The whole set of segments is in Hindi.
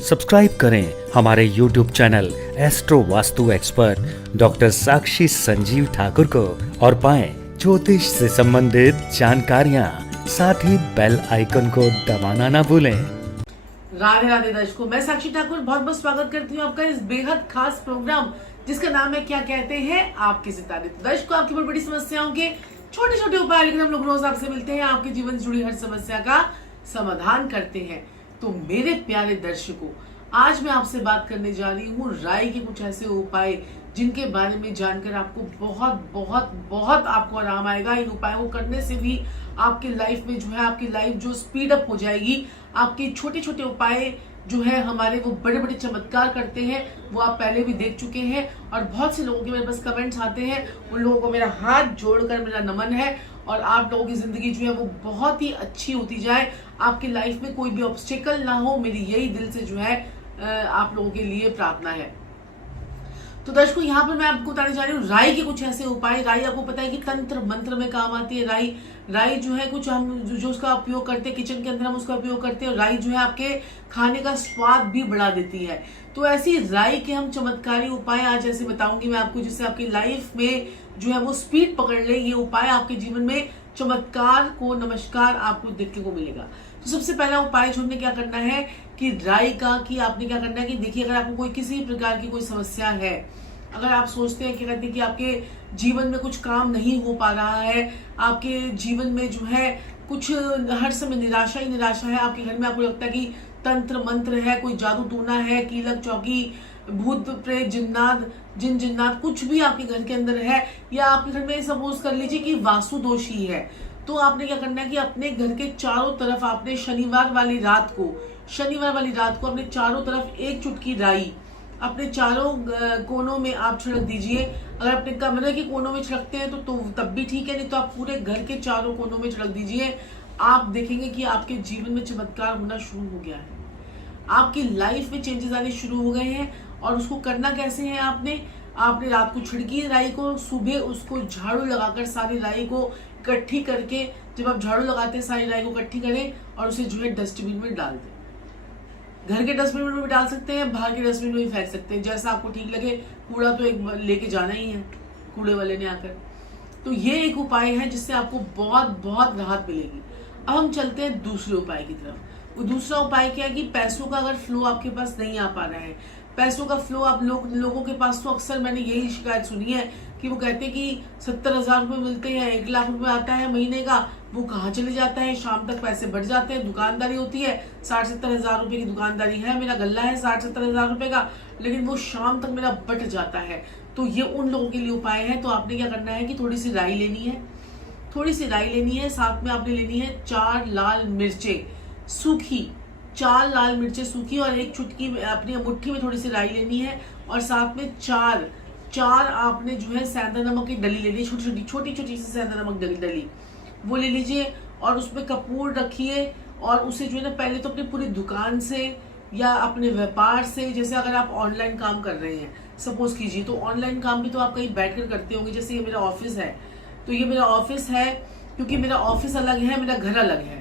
सब्सक्राइब करें हमारे YouTube channel astro Vastu expert doctor Sakshi Sanjeev Thakur को और पाएं ज्योतिष से संबंधित जानकारियां। साथ ही बेल आइकन को दबाना ना भूलें। राधे राधे दर्शकों, मैं साक्षी ठाकुर बहुत बहुत स्वागत करती हूँ आपका इस बेहद खास प्रोग्राम जिसका नाम है क्या कहते हैं आपके सितारे। तो दर्शकों, आपकी बड़ी बड़ी समस्याओं के छोटे छोटे उपाय लेकर हम लोग रोज आपसे मिलते हैं, आपके जीवन से जुड़ी हर समस्या का समाधान करते हैं। तो मेरे प्यारे दर्शकों, आज मैं आपसे बात करने जा रही हूँ राई के कुछ ऐसे उपाय जिनके बारे में जानकर आपको बहुत बहुत बहुत आपको आराम आएगा। इन उपायों को करने से भी आपकी लाइफ में जो है आपकी लाइफ जो स्पीड अप हो जाएगी। आपके छोटे छोटे उपाय जो है हमारे वो बड़े बड़े चमत्कार करते हैं, वो आप पहले भी देख चुके हैं। और बहुत से लोगों के मेरे पास कमेंट्स आते हैं, उन लोगों को मेरा हाथ जोड़कर मेरा नमन है। और आप लोगों की जिंदगी जो है वो बहुत ही अच्छी होती जाए, आपकी लाइफ में कोई भी ऑब्स्टेकल ना हो, मेरी यही दिल से जो है आप लोगों के लिए प्रार्थना है। तो दर्शकों, यहाँ पर मैं आपको बताने जा रही हूँ राई के कुछ ऐसे उपाय। राई आपको पता है कि तंत्र मंत्र में काम आती है। राई जो है कुछ हम जो उसका उपयोग करते हैं किचन के अंदर, हम उसका उपयोग करते हैं। राई जो है आपके खाने का स्वाद भी बढ़ा देती है। तो ऐसी राई के हम चमत्कारी उपाय आज ऐसे बताऊंगी मैं आपको, जिससे आपकी लाइफ में जो है वो स्पीड पकड़ ले। ये उपाय आपके जीवन में चमत्कार को नमस्कार आपको देखने को मिलेगा। तो सबसे पहला उपाय जो हमने क्या करना है कि राई का कि आपने क्या करना है कि देखिए, अगर आपको कोई किसी प्रकार की कोई समस्या है, अगर आप सोचते हैं कि कहते हैं कि आपके जीवन में कुछ काम नहीं हो पा रहा है, आपके जीवन में जो है कुछ हर समय निराशा ही निराशा है, आपके घर में आपको लगता है कि तंत्र मंत्र है, कोई जादू टूना है, कीलक चौकी, भूत प्रेत जिन्नात कुछ भी आपके घर के अंदर है, या आपके घर में सपोज कर लीजिए कि वास्तु दोष ही है, तो आपने क्या करना है कि अपने घर के चारों तरफ आपने शनिवार वाली रात को अपने चारों तरफ एक चुटकी राई अपने चारों कोनों में आप छिड़क दीजिए। अगर अपने कमरे के कोनों में छिड़कते हैं तो तब भी ठीक है, नहीं तो आप पूरे घर के चारों कोनों में छिड़क दीजिए। आप देखेंगे कि आपके जीवन में चमत्कार होना शुरू हो गया है, आपकी लाइफ में चेंजेस आने शुरू हो गए हैं। और उसको करना कैसे है, आपने रात को छिड़की राई को, सुबह उसको झाड़ू लगाकर सारी राई को इकट्ठी करके, जब आप झाड़ू लगाते हैं सारी राई को इकट्ठी करें और उसे जो है डस्टबिन में डाल दें। घर के डस्टबिन में भी डाल सकते हैं, बाहर के डस्टबिन में भी फेंक सकते हैं, जैसा आपको ठीक लगे। कूड़ा तो एक लेके जाना ही है कूड़े वाले ने आकर। तो ये एक उपाय है जिससे आपको बहुत बहुत राहत मिलेगी। अब हम चलते हैं दूसरे उपाय की तरफ। वो दूसरा उपाय क्या है कि पैसों का अगर फ्लो आपके पास नहीं आ पा रहा है, पैसों का फ्लो आप लोगों के पास, तो अक्सर मैंने यही शिकायत सुनी है कि वो कहते हैं कि 70,000 रुपए मिलते हैं, 1 लाख रुपए आता है महीने का, वो कहाँ चले जाता है, शाम तक पैसे बढ़ जाते हैं। दुकानदारी होती है, 60-70 हजार रुपए की दुकानदारी है, मेरा गल्ला है 60-70 हजार रुपए का, लेकिन वो शाम तक मेरा बट जाता है। तो ये उन लोगों के लिए उपाय है। तो आपने क्या करना है कि थोड़ी सी राई लेनी है, साथ में आपने लेनी है 4 लाल मिर्चें सूखी, 4 लाल मिर्चें सूखी, और एक चुटकी अपनी मुट्ठी में थोड़ी सी राई लेनी है, और साथ में चार आपने जो है सेंधा नमक की डली लेनी है, छोटी छोटी सी सेंधा नमक डली वो ले लीजिए। और उसमें कपूर रखिए, और उसे जो है ना पहले तो अपनी पूरी दुकान से या अपने व्यापार से, जैसे अगर आप ऑनलाइन काम कर रहे हैं सपोज कीजिए, तो ऑनलाइन काम भी तो आप कहीं बैठ कर करते होंगे। जैसे ये मेरा ऑफिस है, तो ये मेरा ऑफिस है, क्योंकि मेरा ऑफिस अलग है, मेरा घर अलग है।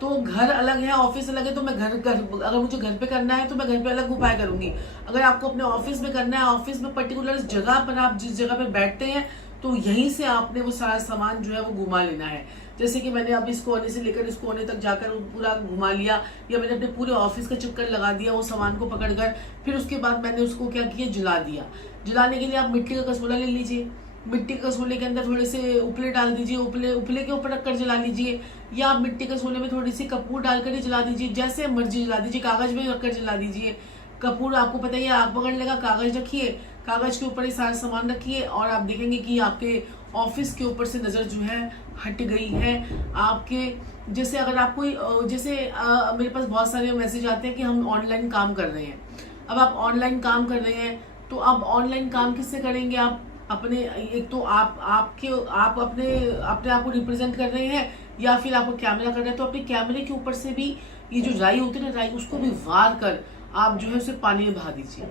तो घर अलग है, ऑफिस अलग है, तो मैं अगर मुझे घर पे करना है तो मैं घर पे अलग उपाय करूंगी। अगर आपको अपने ऑफिस में करना है, ऑफिस में पर्टिकुलर जगह पर आप जिस जगह पे बैठते हैं, तो यहीं से आपने वो सारा सामान जो है वो घुमा लेना है। जैसे कि मैंने अब इस कोने से लेकर इस कोने तक जाकर पूरा घुमा लिया, या मैंने अपने पूरे ऑफिस का चक्कर लगा दिया वो सामान को पकड़कर। फिर उसके बाद मैंने उसको क्या किया, जला दिया। जलाने के लिए आप मिट्टी का कसोला ले लीजिए, मिट्टी के कसोले के अंदर थोड़े से उपले डाल दीजिए, उपले के ऊपर रखकर जला लीजिए, या आप मिट्टी के कसोले में थोड़ी सी कपूर डालकर ही जला दीजिए, जैसे मर्जी जला दीजिए। कागज में रखकर जला दीजिए। कपूर आपको पता ही है आग पकड़ लेगा, कागज रखिए, कागज के ऊपर ही सारा सामान रखिए, और आप देखेंगे कि आपके ऑफिस के ऊपर से नजर जो है हट गई है आपके। जैसे अगर आप कोई मेरे पास बहुत सारे मैसेज आते हैं कि हम ऑनलाइन काम कर रहे हैं। अब आप ऑनलाइन काम कर रहे हैं, तो अब ऑनलाइन काम किससे करेंगे आप अपने, एक तो आप अपने आप को रिप्रेजेंट कर रहे हैं, या फिर आपको कैमरा कर रहे हैं, तो अपने कैमरे के ऊपर से भी ये जो राई होती है ना, राई उसको भी वार कर आप जो है उसे पानी में बहा दीजिए।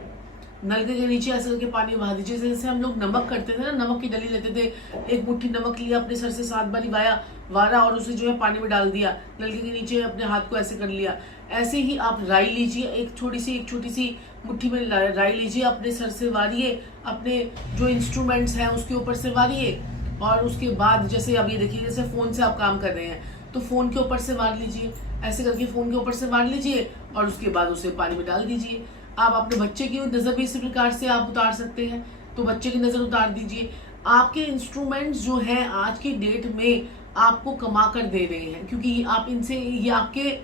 नलके के नीचे ऐसे करके पानी बहा दीजिए। जैसे हम लोग नमक करते थे ना, नमक की डली लेते थे, एक मुट्ठी नमक लिया, अपने सर से 7 बारी वारा और उसे जो है पानी में डाल दिया, नलके के नीचे अपने हाथ को ऐसे कर लिया। ऐसे ही आप राई लीजिए, एक छोटी सी मुट्ठी में राई लीजिए, अपने सर से वारिए, अपने जो इंस्ट्रूमेंट्स हैं उसके ऊपर से वारिए, और उसके बाद जैसे अब ये देखिए, जैसे फोन से आप काम कर रहे हैं तो फोन के ऊपर से वार लीजिए, ऐसे करके फोन के ऊपर से वार लीजिए और उसके बाद उसे पानी में डाल दीजिए। आप अपने बच्चे की नजर भी इसी प्रकार से आप उतार सकते हैं, तो बच्चे की नजर उतार दीजिए। आपके इंस्ट्रूमेंट्स जो हैं आज की डेट में आपको कमा कर दे रहे हैं, क्योंकि आप इनसे, ये आपके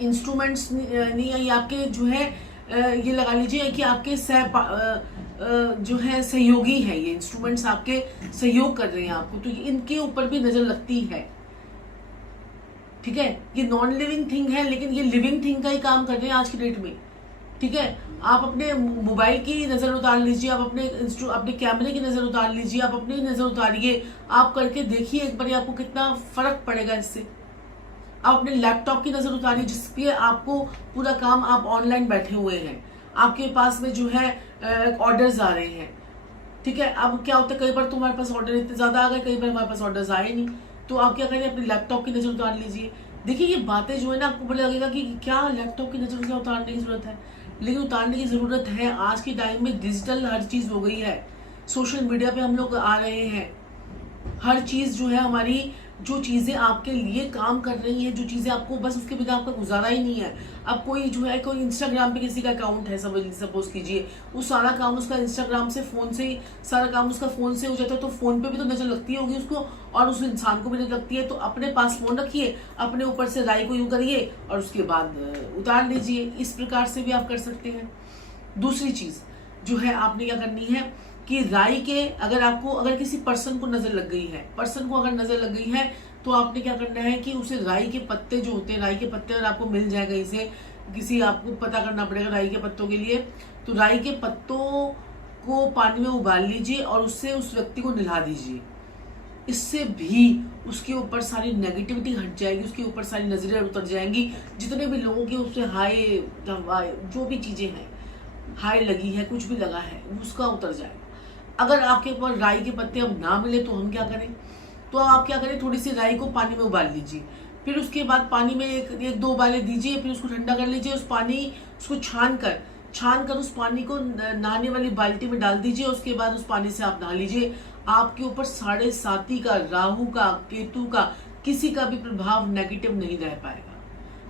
इंस्ट्रूमेंट्स नहीं है, ये आपके जो है ये लगा लीजिए कि आपके जो है सहयोगी है, ये इंस्ट्रूमेंट्स आपके सहयोग कर रहे हैं आपको, तो इनके ऊपर भी नजर लगती है। ठीक है, ये नॉन लिविंग थिंग है लेकिन ये लिविंग थिंग का ही काम कर रहे हैं आज की डेट में। ठीक है, आप अपने मोबाइल की नजर उतार लीजिए, आप अपने कैमरे की नजर उतार लीजिए, आप अपनी नजर उतारिए, आप करके देखिए एक बार आपको कितना फर्क पड़ेगा इससे। आप अपने लैपटॉप की नजर उतारिए, जिसके आपको पूरा काम, आप ऑनलाइन बैठे हुए हैं, आपके पास में जो है ऑर्डर्स आ रहे हैं। ठीक है, अब क्या होता है, कई बार तुम्हारे पास ऑर्डर इतने ज्यादा आ गए, कई बार हमारे पास ऑर्डर्स आए नहीं, तो आप क्या करें, अपने लैपटॉप की नजर उतार लीजिए। देखिए ये बातें जो है ना, आपको बड़ा लगेगा कि क्या लैपटॉप की नजर से उतारने की जरूरत है, लेकिन उतारने की जरूरत है। आज के टाइम में डिजिटल हर चीज हो गई है, सोशल मीडिया पे हम लोग आ रहे हैं, हर चीज जो है हमारी, जो चीजें आपके लिए काम कर रही हैं, जो चीजें आपको, बस उसके बिना आपका गुजारा ही नहीं है। अब कोई जो है, कोई इंस्टाग्राम पे किसी का अकाउंट है, सपोज कीजिए, वो सारा काम उसका इंस्टाग्राम से, फोन से ही सारा काम उसका फोन से हो जाता है, तो फोन पे भी तो नजर लगती होगी उसको, और उस इंसान को भी नजर लगती है। तो अपने पास फोन रखिए, अपने ऊपर से राई को यूं करिए और उसके बाद उतार लीजिए। इस प्रकार से भी आप कर सकते हैं। दूसरी चीज जो है आपने क्या करनी है कि राई के, अगर किसी पर्सन को नजर लग गई है, पर्सन को अगर नजर लग गई है, तो आपने क्या करना है कि उसे राई के पत्ते जो होते हैं, राई के पत्ते अगर आपको मिल जाएगा, इसे किसी, आपको पता करना पड़ेगा राई के पत्तों के लिए, तो राई के पत्तों को पानी में उबाल लीजिए और उससे उस व्यक्ति को नहला दीजिए। इससे भी उसके ऊपर सारी नेगेटिविटी हट जाएगी, उसके ऊपर सारी नजरें उतर जाएंगी, जितने भी लोगों के उससे हाय जो भी चीजें हैं, हाय लगी है, कुछ भी लगा है, उसका उतर जाएगा। अगर आपके ऊपर राई के पत्ते अब ना मिले तो हम क्या करें, तो आप क्या करें, थोड़ी सी राई को पानी में उबाल लीजिए, फिर उसके बाद पानी में एक दो उबाले दीजिए, फिर उसको ठंडा कर लीजिए, उसको छान कर उस पानी को नहाने वाली बाल्टी में डाल दीजिए, उसके बाद उस पानी से आप नहा लीजिए। आपके ऊपर 7.5 का, राहु का, केतु का, किसी का भी प्रभाव नेगेटिव नहीं रह पाएगा।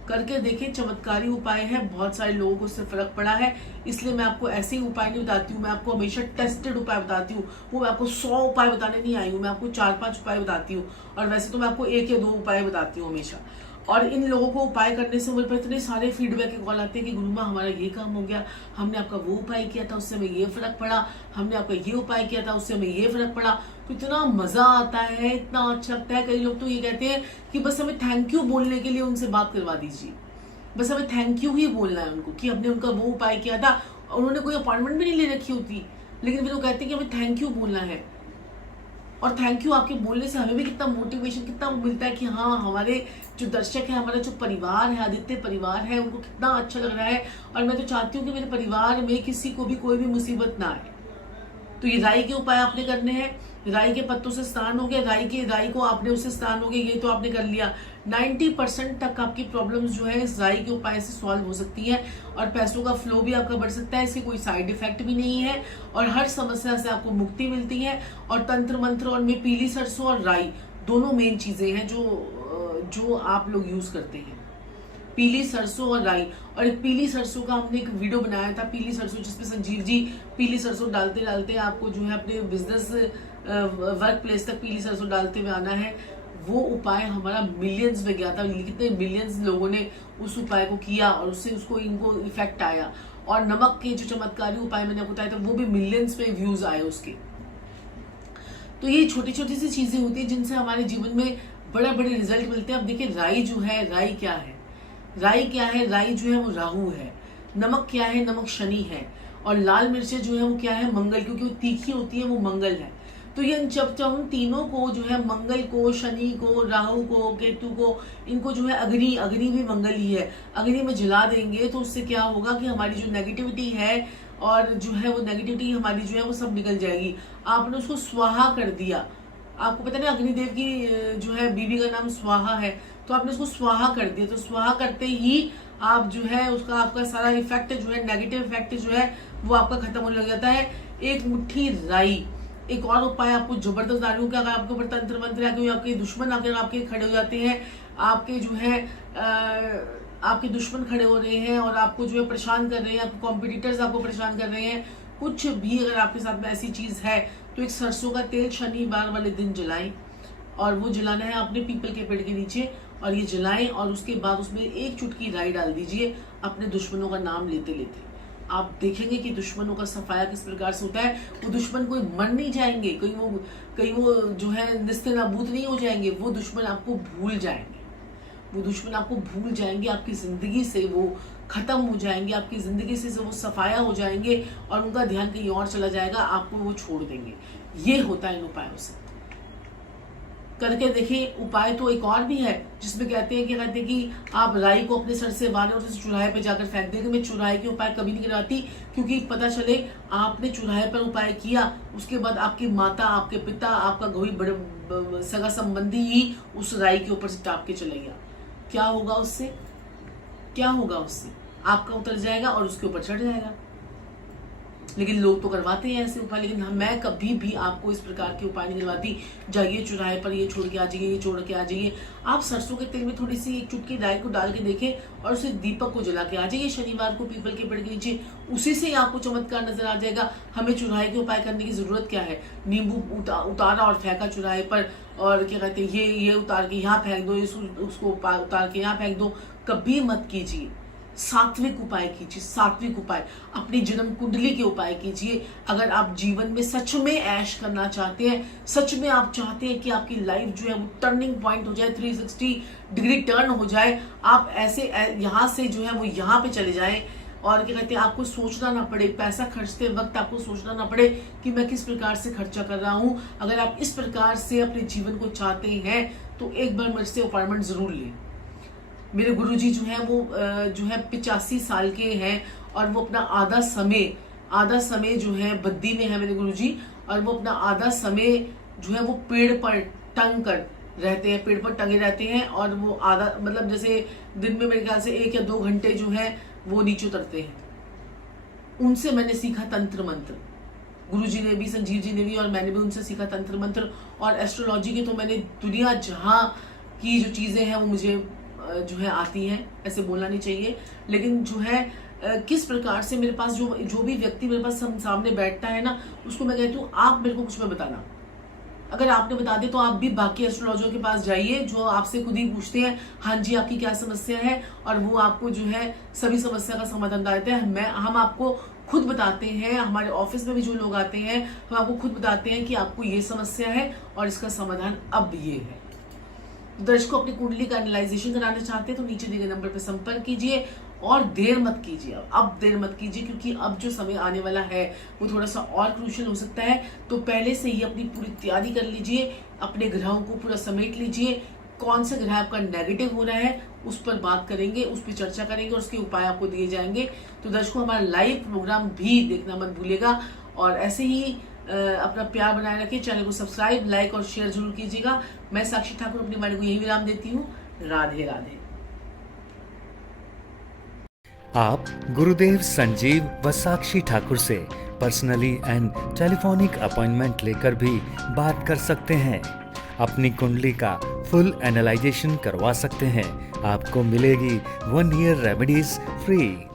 करके देखें, चमत्कारी उपाय है, बहुत सारे लोगों को उससे फर्क पड़ा है। इसलिए मैं आपको ऐसे ही उपाय नहीं बताती हूँ, मैं आपको हमेशा टेस्टेड उपाय बताती हूँ। वो मैं आपको 100 उपाय बताने नहीं आई हूँ, मैं आपको 4-5 उपाय बताती हूँ, और वैसे तो मैं आपको 1 या 2 उपाय बताती हूँ हमेशा। और इन लोगों को उपाय करने से मेरे पर इतने सारे फीडबैक के कॉल आते हैं कि गुरुमा हमारा ये काम हो गया, हमने आपका वो उपाय किया था उससे हमें ये फर्क पड़ा, हमने आपका ये उपाय किया था उससे हमें ये फर्क पड़ा। तो इतना मजा आता है, इतना अच्छा लगता है। कई लोग तो ये कहते हैं कि बस हमें थैंक यू बोलने के लिए उनसे बात करवा दीजिए, बस हमें थैंक यू ही बोलना है उनको कि हमने उनका वो उपाय किया था। उन्होंने कोई अपॉइंटमेंट भी नहीं ले रखी होती, लेकिन फिर वो कहते हैं कि हमें थैंक यू बोलना है। और थैंक यू आपके बोलने से हमें भी कितना मोटिवेशन, कितना मिलता है कि हाँ, हमारे जो दर्शक है, हमारा जो परिवार है, आदित्य परिवार है, उनको कितना अच्छा लग रहा है। और मैं तो चाहती हूँ कि मेरे परिवार में किसी को भी कोई भी मुसीबत ना आए। तो ये राई के उपाय आपने करने हैं। राई के पत्तों से स्नान हो गया, राई को आपने उससे स्नान हो गया, ये तो आपने कर लिया। 90% तक आपकी प्रॉब्लम्स जो है इस राई के उपाय से सॉल्व हो सकती है, और पैसों का फ्लो भी आपका बढ़ सकता है। इसके कोई साइड इफेक्ट भी नहीं है, और हर समस्या से आपको मुक्ति मिलती है। और तंत्र मंत्र और में पीली सरसों और राई दोनों मेन चीजें हैं जो आप लोग यूज करते हैं, पीली सरसों और राई। और एक पीली सरसों का हमने एक वीडियो बनाया था, पीली सरसों, जिसमें संजीव जी पीली सरसों डालते डालते आपको जो है अपने बिजनेस वर्क प्लेस तक पीली सरसों डालते हुए आना है। वो उपाय हमारा मिलियंस में गया था, कितने मिलियंस लोगों ने उस उपाय को किया और उससे इनको इफेक्ट आया। और नमक के जो चमत्कारी उपाय मैंने आपको बताया था, वो भी मिलियंस में व्यूज आए उसके। तो ये छोटी छोटी सी चीजें होती है जिनसे हमारे जीवन में बड़े बड़े रिजल्ट मिलते हैं। अब देखिए, राई जो है, राई क्या है, राई जो है वो राहु है। नमक क्या है, नमक शनि है। और लाल मिर्चें जो है वो क्या है, मंगल, क्योंकि वो तीखी होती है, वो मंगल है। तो ये जब उन तीनों को जो है, मंगल को, शनि को, राहु को, केतु को, इनको जो है अग्नि भी मंगल ही है, अग्नि में जला देंगे तो उससे क्या होगा कि हमारी जो नेगेटिविटी है, और जो है वो नेगेटिविटी हमारी जो है वो सब निकल जाएगी। आपने उसको स्वाहा कर दिया, आपको पता नहीं अग्निदेव की जो है बीवी का नाम स्वाहा है, तो आपने उसको स्वाहा कर दिया, तो स्वाहा करते ही आप जो है उसका आपका सारा इफेक्ट जो है, नेगेटिव इफेक्ट जो है वो आपका खत्म होने लग जाता है। एक मुट्ठी राई, एक और उपाय आपको जबरदस्त बता रही हूँ कि अगर आपके ऊपर तंत्र मंत्र या कोई आपके दुश्मन आकर आपके खड़े हो जाते हैं, आपके जो है आपके दुश्मन खड़े हो रहे हैं और आपको जो है परेशान कर रहे हैं, आपके कॉम्पिटिटर्स आपको परेशान कर रहे हैं, कुछ भी अगर आपके साथ में ऐसी चीज है तो एक सरसों का तेल शनिवार वाले दिन जलाएं, और वो जलाना है अपने पीपल के पेड़ के नीचे, और ये जलाएं और उसके बाद उसमें एक चुटकी राई डाल दीजिए अपने दुश्मनों का नाम लेते लेते। आप देखेंगे कि दुश्मनों का सफाया किस प्रकार से होता है। वो दुश्मन कोई मर नहीं जाएंगे, कहीं वो जो है निस्ते नाबूद नहीं हो जाएंगे, वो दुश्मन आपको भूल जाएंगे, वो दुश्मन आपको भूल जाएंगे, आपकी जिंदगी से वो खत्म हो जाएंगे, आपकी जिंदगी से वो सफाया हो जाएंगे और उनका ध्यान कहीं और चला जाएगा, आपको वो छोड़ देंगे। ये होता है इन उपायों से। करके देखें। उपाय तो एक और भी है जिसमें कहते हैं कि आप राई को अपने सर से वारें और उसे चुराहे पे जाकर फेंक देंगे। मैं चुराहे के उपाय कभी नहीं करवाती, क्योंकि पता चले आपने चुराहे पर उपाय किया, उसके बाद आपकी माता, आपके पिता, आपका कोई बड़े सगा संबंधी ही उस राई के ऊपर से टाप के चले गया, क्या होगा उससे? क्या होगा उससे? आपका उतर जाएगा और उसके ऊपर चढ़ जाएगा। लेकिन लोग तो करवाते हैं ऐसे उपाय, लेकिन मैं कभी भी आपको इस प्रकार के उपाय नहीं करवाती। जाइए चुराहे पर, ये छोड़ के आ जाइए, ये छोड़ के आ जाइए। आप सरसों के तेल में थोड़ी सी एक चुटकी राई को डाल के देखें और उसे दीपक को जला के आ जाइए शनिवार को पीपल के पेड़ के नीचे। उसी से आपको चमत्कार नजर आ जाएगा। हमें चुराहे के उपाय करने की जरूरत क्या है? नींबू उतारा और फेंका चुराहे पर, और क्या कहते हैं ये उतार के यहाँ फेंक दो, उसको उतार के यहाँ फेंक दो। कभी मत कीजिए। सात्विक उपाय कीजिए, सात्विक उपाय। अपनी जन्म कुंडली के उपाय कीजिए। अगर आप जीवन में सच में ऐश करना चाहते हैं, सच में आप चाहते हैं कि आपकी लाइफ जो है वो टर्निंग पॉइंट हो जाए, 360 डिग्री टर्न हो जाए, आप ऐसे यहाँ से जो है वो यहाँ पे चले जाएं, और क्या कहते हैं आपको सोचना ना पड़े, पैसा खर्चते वक्त आपको सोचना ना पड़े कि मैं किस प्रकार से खर्चा कर रहा हूँ। अगर आप इस प्रकार से अपने जीवन को चाहते हैं तो एक बार मेरे से अपॉइंटमेंट जरूर लें। मेरे गुरुजी जो है वो जो है 85 साल के हैं, और वो अपना आधा समय जो है बद्दी में है मेरे गुरुजी, और वो अपना आधा समय जो है वो पेड़ पर टंग कर रहते हैं, पेड़ पर टंगे रहते हैं, और वो आधा मतलब जैसे दिन में मेरे ख्याल से 1 या 2 घंटे जो है वो नीचे उतरते हैं। उनसे मैंने सीखा तंत्र मंत्र। गुरुजी ने भी, संजीव जी ने भी, और मैंने भी उनसे सीखा तंत्र मंत्र। और एस्ट्रोलॉजी के तो मैंने दुनिया जहां की जो चीजें हैं वो मुझे जो है आती हैं, ऐसे बोलना नहीं चाहिए, लेकिन जो है किस प्रकार से मेरे पास जो भी व्यक्ति मेरे पास सामने बैठता है ना, उसको मैं कहती हूँ आप मेरे को कुछ मत बताना। अगर आपने बता दिया तो आप भी बाकी एस्ट्रोलॉजर के पास जाइए जो आपसे खुद ही पूछते हैं हाँ जी आपकी क्या समस्या है, और वो आपको जो है सभी समस्या का समाधान देते हैं। हम आपको खुद बताते हैं, हमारे ऑफिस में भी जो लोग आते हैं हम आपको खुद बताते हैं कि आपको ये समस्या है और इसका समाधान अब ये है। दर्शकों, अपनी कुंडली का एनालाइजेशन कराना चाहते हैं तो नीचे दिए गए नंबर पर संपर्क कीजिए, और देर मत कीजिए। अब देर मत कीजिए, क्योंकि अब जो समय आने वाला है वो थोड़ा सा और क्रूशियल हो सकता है। तो पहले से ही अपनी पूरी तैयारी कर लीजिए, अपने ग्रहों को पूरा समेट लीजिए। कौन से ग्रह आपका नेगेटिव हो रहा है उस पर बात करेंगे, उस पर चर्चा करेंगे, और उसके उपाय आपको दिए जाएंगे। तो दर्शकों, हमारा लाइव प्रोग्राम भी देखना मत भूलिएगा, और ऐसे ही अपना प्यार बनाए रखिए। चैनल को सब्सक्राइब, लाइक और शेयर जरूर कीजिएगा। मैं साक्षी ठाकुर अपनी वाणी को यही विराम देती हूँ। राधे राधे। आप गुरुदेव संजीव व साक्षी ठाकुर से पर्सनली एंड टेलीफोनिक अपॉइंटमेंट लेकर भी बात कर सकते हैं। अपनी कुंडली का फुल एनालाइजेशन करवा सकते हैं। आपको मिलेगी 1 ईयर रेमेडीज फ्री।